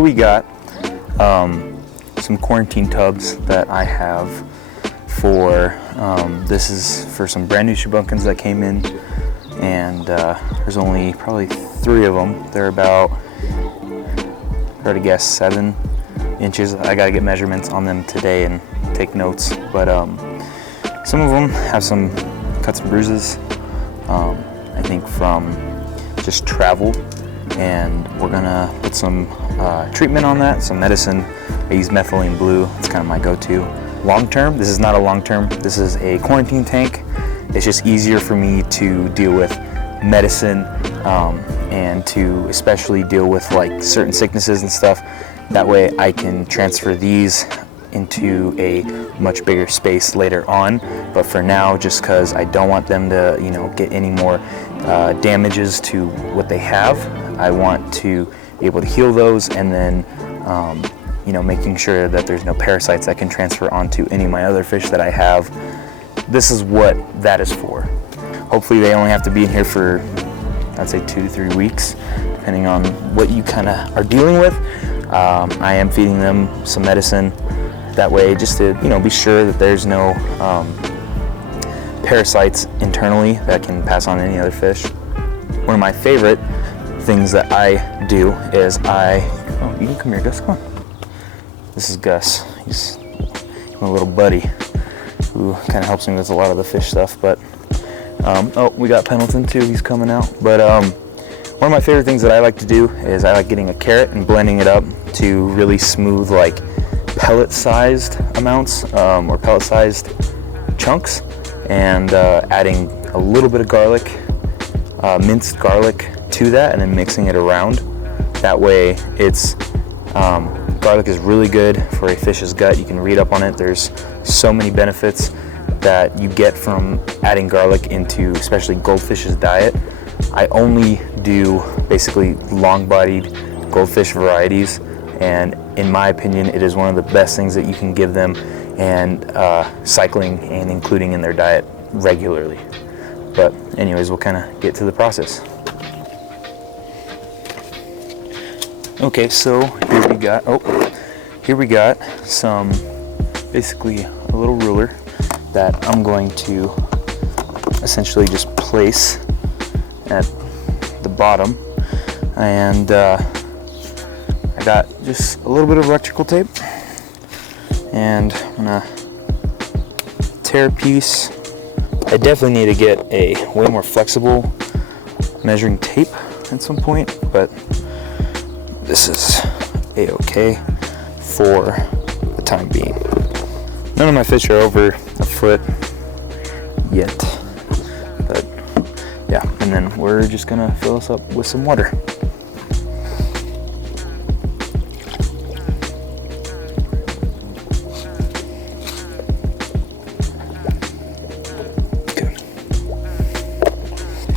here we got some quarantine tubs that I have for, this is for some brand new Shubunkins that came in, and there's only probably 3 of them. They're about, I gotta guess, 7 inches. I gotta get measurements on them today and take notes, but some of them have some cuts and bruises, I think from just travel, and we're gonna put some treatment on that, some medicine. I use methylene blue, it's kind of my go-to. Long term, this is not a long term, this is a quarantine tank. It's just easier for me to deal with medicine and to especially deal with like certain sicknesses and stuff. That way I can transfer these into a much bigger space later on. But for now, just because I don't want them to, you know, get any more damages to what they have, I want to be able to heal those, and then you know, making sure that there's no parasites that can transfer onto any of my other fish that I have. This is what that is for. Hopefully they only have to be in here for, I'd say 2 to 3 weeks, depending on what you kind of are dealing with. I am feeding them some medicine that way, just to, you know, be sure that there's no parasites internally that can pass on to any other fish. One of my favorite things that I do is oh, you can come here, Gus, come on. This is Gus. He's my little buddy who kind of helps me with a lot of the fish stuff. But oh, we got Pendleton too. He's coming out. But one of my favorite things that I like to do is I like getting a carrot and blending it up to really smooth, like pellet-sized amounts or pellet-sized chunks, and adding a little bit of garlic, minced garlic to that, and then mixing it around. That way, it's garlic is really good for a fish's gut. You can read up on it. There's so many benefits that you get from adding garlic into especially goldfish's diet. I only do basically long-bodied goldfish varieties, and in my opinion, it is one of the best things that you can give them, and cycling and including in their diet regularly. But anyways, we'll kind of get to the process. Okay, so here we got some, basically a little ruler that I'm going to essentially just place at the bottom, and I got just a little bit of electrical tape, and I'm gonna tear a piece. I definitely need to get a way more flexible measuring tape at some point, but this is a-okay for the time being. None of my fish are over a foot yet, but yeah, and then we're just gonna fill this up with some water. Okay.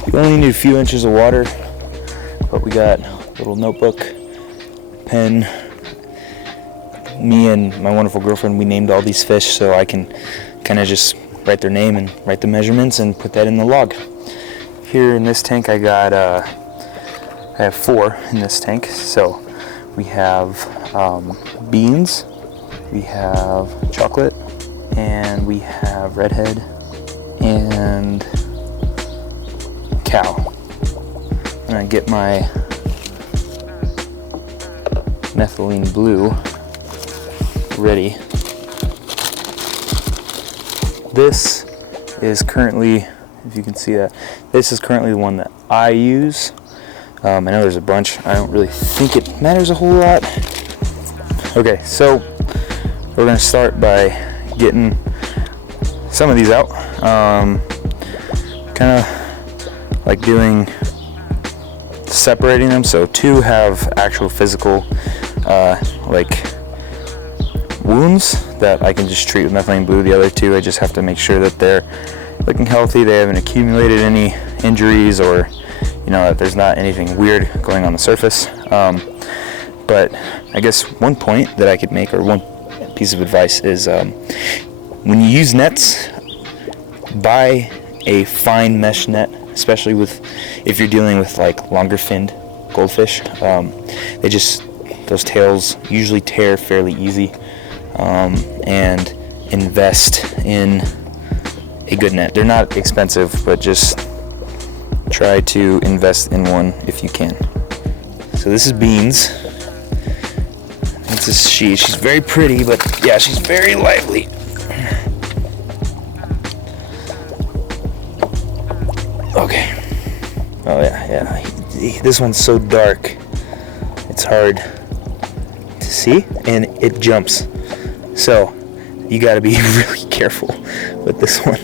You only need a few inches of water, but we got a little notebook, pen. Me and my wonderful girlfriend, we named all these fish so I can kind of just write their name and write the measurements and put that in the log. Here in this tank I have 4 in this tank. So we have beans, we have chocolate, and we have redhead and cow. I'm gonna get my methylene blue ready. This is currently, if you can see that, this is currently the one that I use. I know there's a bunch. I don't really think it matters a whole lot. Okay, so we're gonna start by getting some of these out. Kind of like separating them. So 2 have actual physical like wounds that I can just treat with methylene blue. The other 2, I just have to make sure that they're looking healthy, they haven't accumulated any injuries, or you know, that there's not anything weird going on the surface. But I guess one point that I could make, or one piece of advice, is when you use nets, buy a fine mesh net, especially if you're dealing with like longer finned goldfish. They just those tails usually tear fairly easy, and invest in a good net. They're not expensive, but just try to invest in one if you can. So this is Beans. This is she. She's very pretty, but yeah, she's very lively. Okay. Oh yeah. This one's so dark. It's hard to see, and it jumps. So you got to be really careful with this one.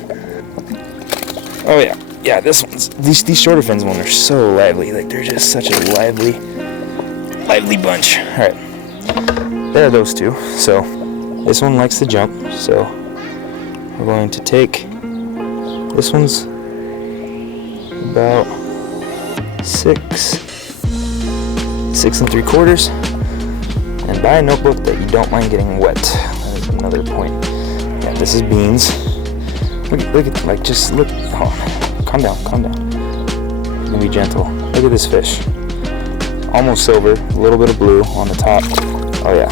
Oh yeah. This one's these shorter fins ones are so lively. Like they're just such a lively bunch. All right, there are those two. So this one likes to jump. So we're going to take this one's about 6 3/4, and buy a notebook that you don't mind getting wet. That is another point. Yeah, this is Beans. Look at, like, just look. Oh, calm down. You're gonna be gentle. Look at this fish. Almost silver, a little bit of blue on the top. Oh yeah.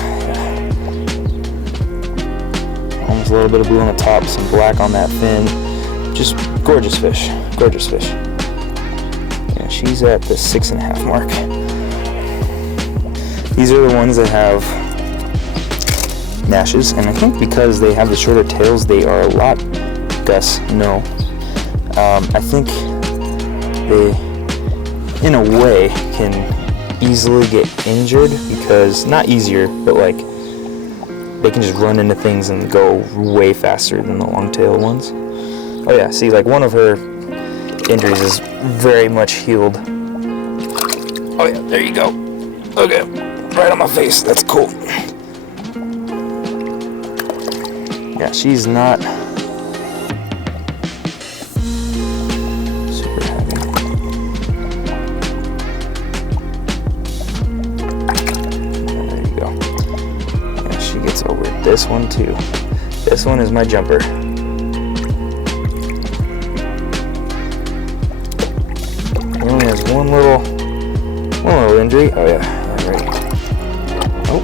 Almost a little bit of blue on the top, some black on that fin. Just gorgeous fish. Yeah, she's at the 6.5 mark. These are the ones that have gnashes, and I think because they have the shorter tails, they are a lot, Gus, no. I think they, in a way, can easily get injured because, not easier, but like, they can just run into things and go way faster than the long-tailed ones. Oh yeah, see, like one of her injuries is very much healed. Oh yeah, there you go. Okay, right on my face, that's cool. Yeah, she's not super heavy. There you go. Yeah, she gets over this one too. This one is my jumper. He only has one little injury. Oh yeah, right. Oh.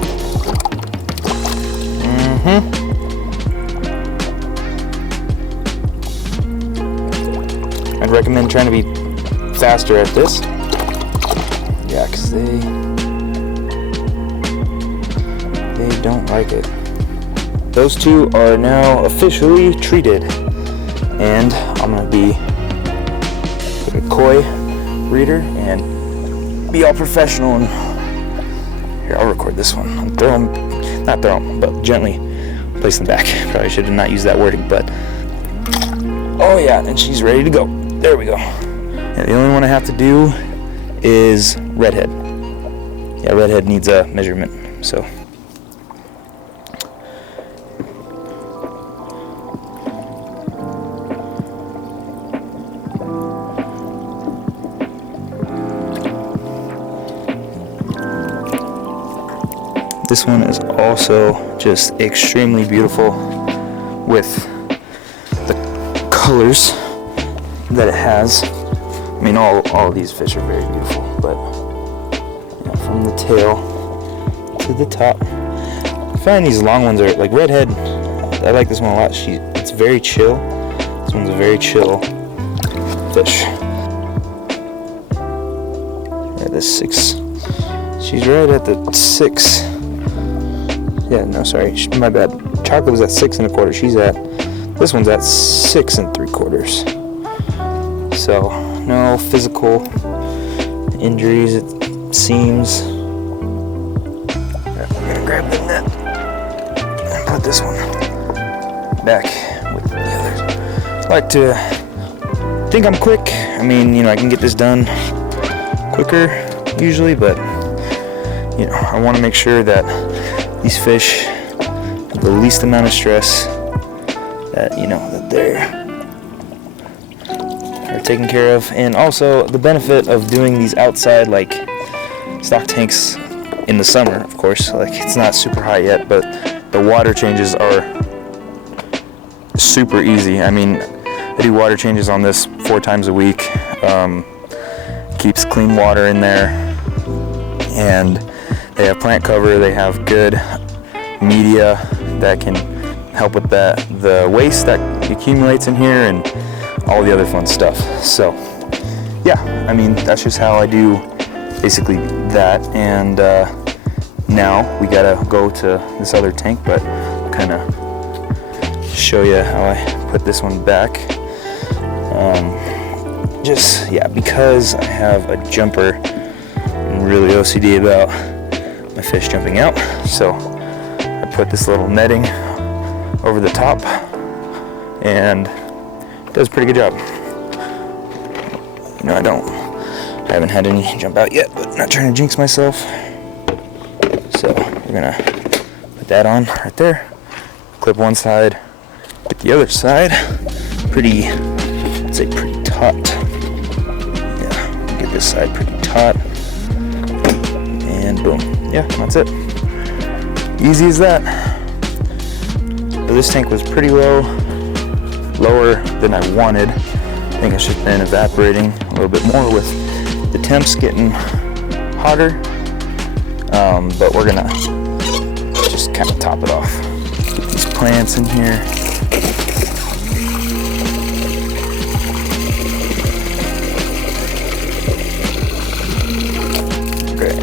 I'd recommend trying to be faster at this. Yeah, because they don't like it. Those two are now officially treated, and I'm gonna be a koi reader and be all professional. And here, I'll record this one. Not throw them, but gently place them back. Probably should have not used that wording, but oh yeah, and she's ready to go. There we go. And the only one I have to do is redhead. Yeah, redhead needs a measurement, so. This one is also just extremely beautiful with the colors that it has. I mean, all of these fish are very beautiful, but yeah, from the tail to the top. I find these long ones are like redhead. I like this one a lot. It's very chill. This one's a very chill fish. Yeah, this 6. She's right at the 6. Yeah, no, sorry, my bad. Chocolate was at 6 1/4. This one's at 6 3/4. So, no physical injuries, it seems. I'm gonna grab the net and put this one back with the others. I like to think I'm quick. I mean, I can get this done quicker usually, but I want to make sure that these fish have the least amount of stress, that that they're taken care of. And also the benefit of doing these outside, like stock tanks in the summer, of course, like it's not super hot yet, but the water changes are super easy. I mean, I do water changes on this 4 times a week. Keeps clean water in there, and They have plant cover, they have good media that can help with the waste that accumulates in here and all the other fun stuff. So yeah, I mean, that's just how I do basically that. And now we gotta go to this other tank, but kind of show you how I put this one back. Just, yeah, because I have a jumper, I'm really OCD about my fish jumping out, so I put this little netting over the top, and it does a pretty good job. You know, I haven't had any jump out yet, but not trying to jinx myself. So we're gonna put that on right there, clip one side, get the other side, I'd say pretty taut. Yeah, get this side pretty taut, and boom. Yeah, that's it. Easy as that. So this tank was pretty lower than I wanted. I think it's just been evaporating a little bit more with the temps getting hotter. But we're gonna just kind of top it off. Get these plants in here.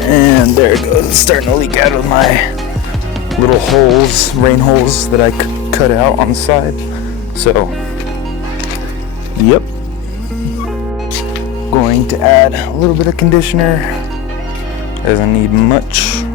And there it goes. It's starting to leak out of my little holes, rain holes that I cut out on the side. So, yep. Going to add a little bit of conditioner. Doesn't need much.